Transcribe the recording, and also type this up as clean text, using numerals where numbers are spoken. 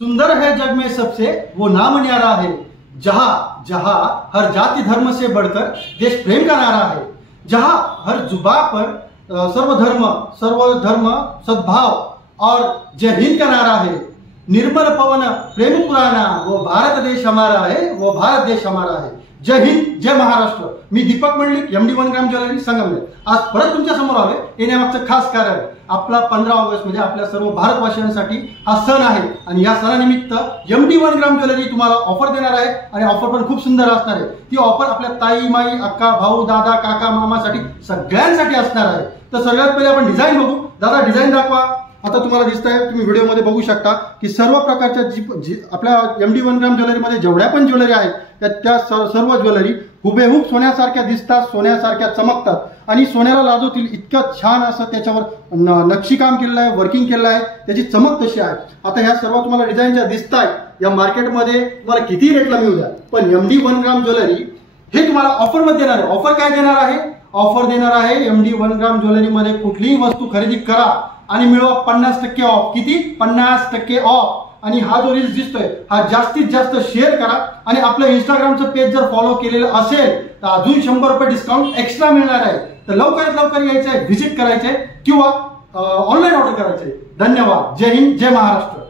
सुंदर है जग में सबसे वो नाम न्यारा है, जहां जहां हर जाति धर्म से बढ़कर देश प्रेम का नारा है, जहां हर जुबा पर सर्वधर्म सद्भाव और जय हिंद का नारा है। निर्मल पवन प्रेम पुराना, वो भारत देश हमारा है, वो भारत देश हमारा है। जय हिंद, जय महाराष्ट्र। मी Deepak Mandlik, MD one gram jewellery Sangamner. आज परत तुमच्या समोर आलोय, येण्यामागचं खास कारण आपला 15 ऑगस्ट म्हणजे आपल्या सर्व भारतवासियांसाठी हा सण आहे आणि या सणानिमित्त MD वन ग्राम ज्वेलरी तुम्हाला ऑफर देणार आहे आणि ऑफर पण खूप सुंदर असणार आहे। ती ऑफर आपल्या ताई, माई, अक्का, भाऊ, दादा, काका, मामासाठी सगळ्यांसाठी असणार आहे। तर सगळ्यात पहिले आपण डिझाइन बघू। दादा डिझाइन दाखवा। आता तुम्हाला दिसतंय, तुम्ही व्हिडिओमध्ये बघू शकता की सर्व प्रकारच्या आपल्या MD वन ग्राम ज्वेलरीमध्ये जेवढ्या पण ज्वेलरी आहेत त्या सर्व ज्वेलरी हुबेहूब सोन्यासारख्या दिसतात, सोन्यासारख्या चमकतात आणि सोन्याला लाजवतील इतकं छान असं त्याच्यावर नक्षीकाम केलेलं आहे, वर्किंग केलेलं आहे, त्याची चमक तशी आहे। आता ह्या सर्व तुम्हाला डिझाईनच्या दिसतायत। या मार्केटमध्ये तुम्हाला किती रेटला मिळू द्या, पण MD वन ग्राम ज्वेलरी हे तुम्हाला ऑफर मध्ये देणार आहे। ऑफर काय देणार आहे? ऑफर देणार आहे MD वन ग्राम ज्वेलरीमध्ये कुठलीही वस्तू खरेदी करा आणि मिळवा 50% ऑफ। किती? 50% ऑफ। आणि हा जो रील्स दिसतोय हा जास्तीत जास्त शेअर करा आणि आपलं इंस्टाग्रामचं पेज जर फॉलो केलेलं असेल तर अजून 100 रुपये डिस्काउंट एक्स्ट्रा मिळणार आहे। तर लवकरात लवकर यायचंय, व्हिजिट करायचंय किंवा ऑनलाईन ऑर्डर करायचंय। धन्यवाद। जय हिंद, जय महाराष्ट्र।